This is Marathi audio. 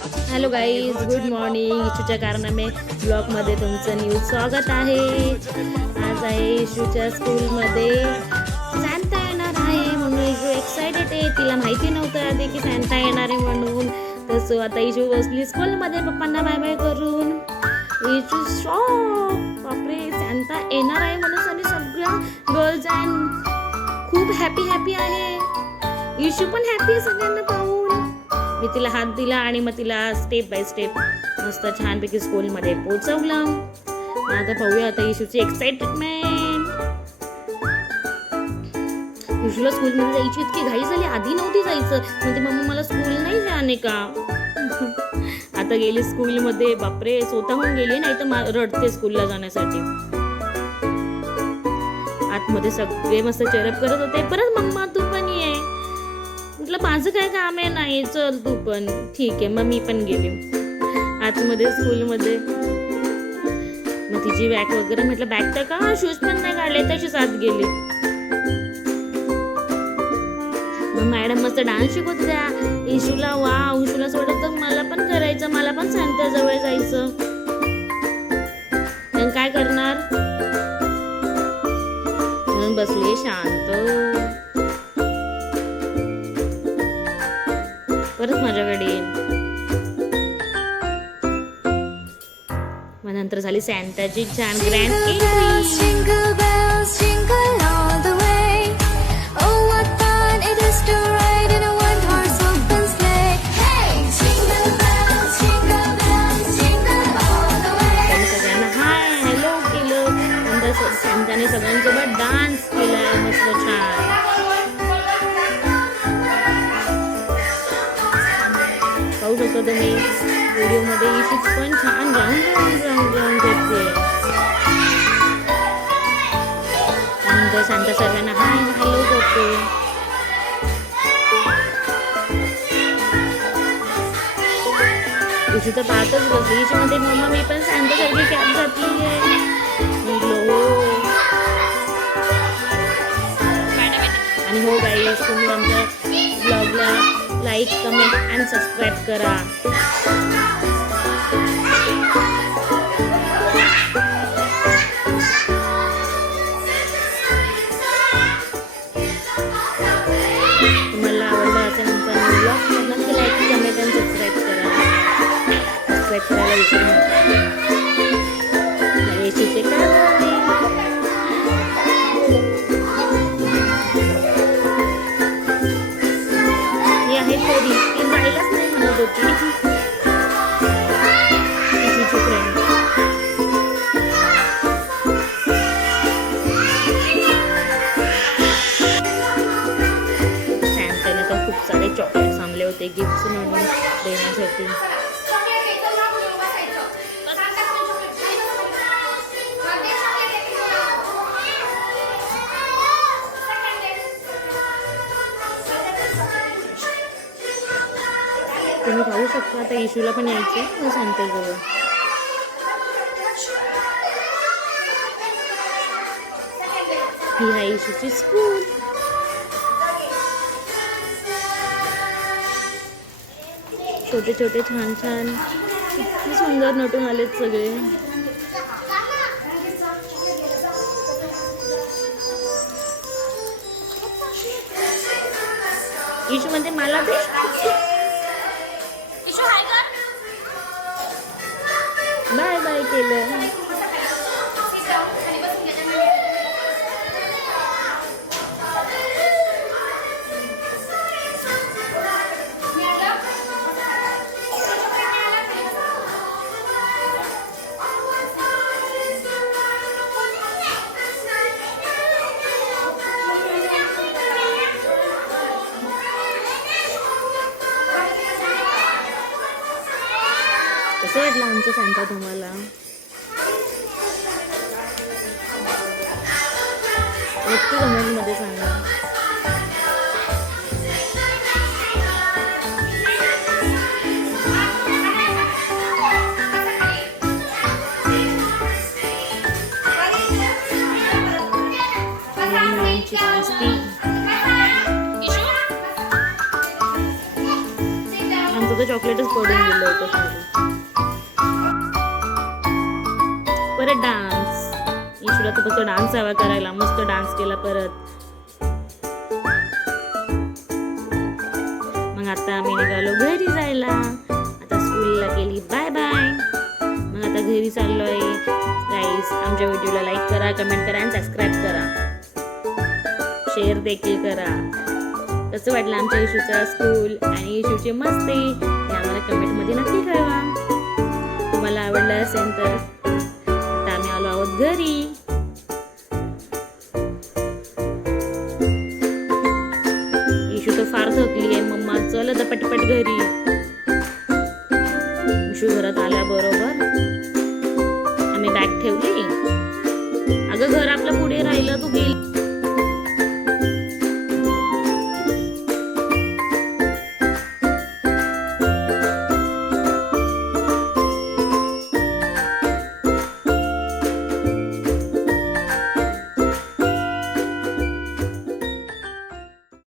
Hello guys, good morning. इशूच्या कारनामे ब्लॉगमध्ये तुमचं न्यू स्वागत आहे. आज आहे इशूच्या स्कूलमध्ये सॅन्टा येणार आहे म्हणून इशू एक्सायटेड आहे. तिला माहिती नव्हतं आधी की सॅन्टा येणार आहे म्हणून. तसं आता इशू बसली स्कूलमध्ये पप्पांना बाय बाय करून. इशू शॉक, बापरे सॅन्टा येणार आहे म्हणून. आणि सगळ्या गर्ल्स अँड खूप हॅपी आहे. इशू पण हॅपी आहे सगळ्यांना पाहून. मी तिला हात दिला आणि मग तिला स्टेप बाय स्टेप मस्त छानपैकी स्कूलमध्ये पोहोचवलं. आता पाहूया आता इशूची एक्साइटमेंट. इशूला स्कूलमध्ये जायची इतकी घाई झाली. आधी नव्हती जायचं म्हणजे मम्मा मला स्कूल नाही जाणे का. आता गेली स्कूलमध्ये. बापरे स्वतःहून गेली, नाही तर रडते स्कूलला जाण्यासाठी. आतमध्ये सगळे मस्त चेअरअप करत होते. परत मम्मा तू पण ये. म्हटलं माझं काय काम आहे. नाही चल तू पण. ठीक आहे मग मी पण गेले आतमध्ये स्कूलमध्ये. मग तिची बॅग वगैरे, म्हटलं बॅग तर का शूज पण नाही काढले, तशीच आत गेली. मग मॅडम मस्त डान्स शिकवत द्या इशूला. इशूला सोडत मला पण करायचं, मला पण सॅन्टा जवळ जायचं. पण काय करणार म्हणून बसले शांत. परत माझ्याकडे मग नंतर झाली सॅन्टाची छान ग्रँड एंट्री. सॅन्टाने सगळ्यांसोबत डान्स केलाय मस्त छान. पाहू शकता तुम्ही व्हिडिओमध्ये इशू पण छान राऊंड करते. त्यानंतर सॅन्टा सगळ्यांना हाय हॅलो करते. इशू तर पाहतच बसली. इशू मध्ये मम्मा मी पण सॅन्टा सारखी कॅप घातली आहे. आणि हो गाईज, तुम्ही आमच्या ब्लॉगला लाईक, कमेंट आणि सबस्क्राईब करा. तुम्हाला आवडला असेल आमचा ब्लॉग, नक्की लाईक, कमेंट आणि सबस्क्राईब करा. सबस्क्राईब करायला विसरू नका. इशूचे थोडी ती जायलाच नाही म्हणत होती. इशूची फ्रेंड सॅन्टाने तर खूप सारे चॉकलेट्स आणले होते गिफ्ट्स म्हणून देण्यासाठी. तुम्ही पाहू शकता आता इशूला पण यायचं मग सॅन्टाजवळ. ही आहे इशूची स्कूल. छोटे छोटे छान छान किती सुंदर नटून आलेत सगळे. इशू मध्ये मला दे. बाय बाय केलं. कसं वाटलं आमचं सॅन्टा तुम्हाला? नक्की कमेंटमध्ये सांगा. अर्ध चॉकलेटच पडून गेलं होतं खाली. परत डान्स. ईशूला तर फक्त डान्स हवा करायला. मस्त डान्स केला परत. मग आता आम्ही निघालो घरी जायला. आता स्कूलला गेली बाय बाय. मग आता घरी चाललोय. गाईस, आमच्या व्हिडिओला लाईक करा, कमेंट करा आणि सबस्क्राईब करा, शेअर देखील करा. कसं वाटलं आमच्या इशूचा स्कूल आणि इशूची मस्ती हे आम्हाला कमेंटमध्ये नक्की कळवा. तुम्हाला आवडलं असेल तर. आता आम्ही आलो आहोत घरी. इशू तर फार थकली आहे. मम्मा चल आता पटपट घरी. इशू घरात आल्याबरोबर आम्ही बॅग ठेवली. अगं घर आपलं पुढे राहिलं, तू गेली.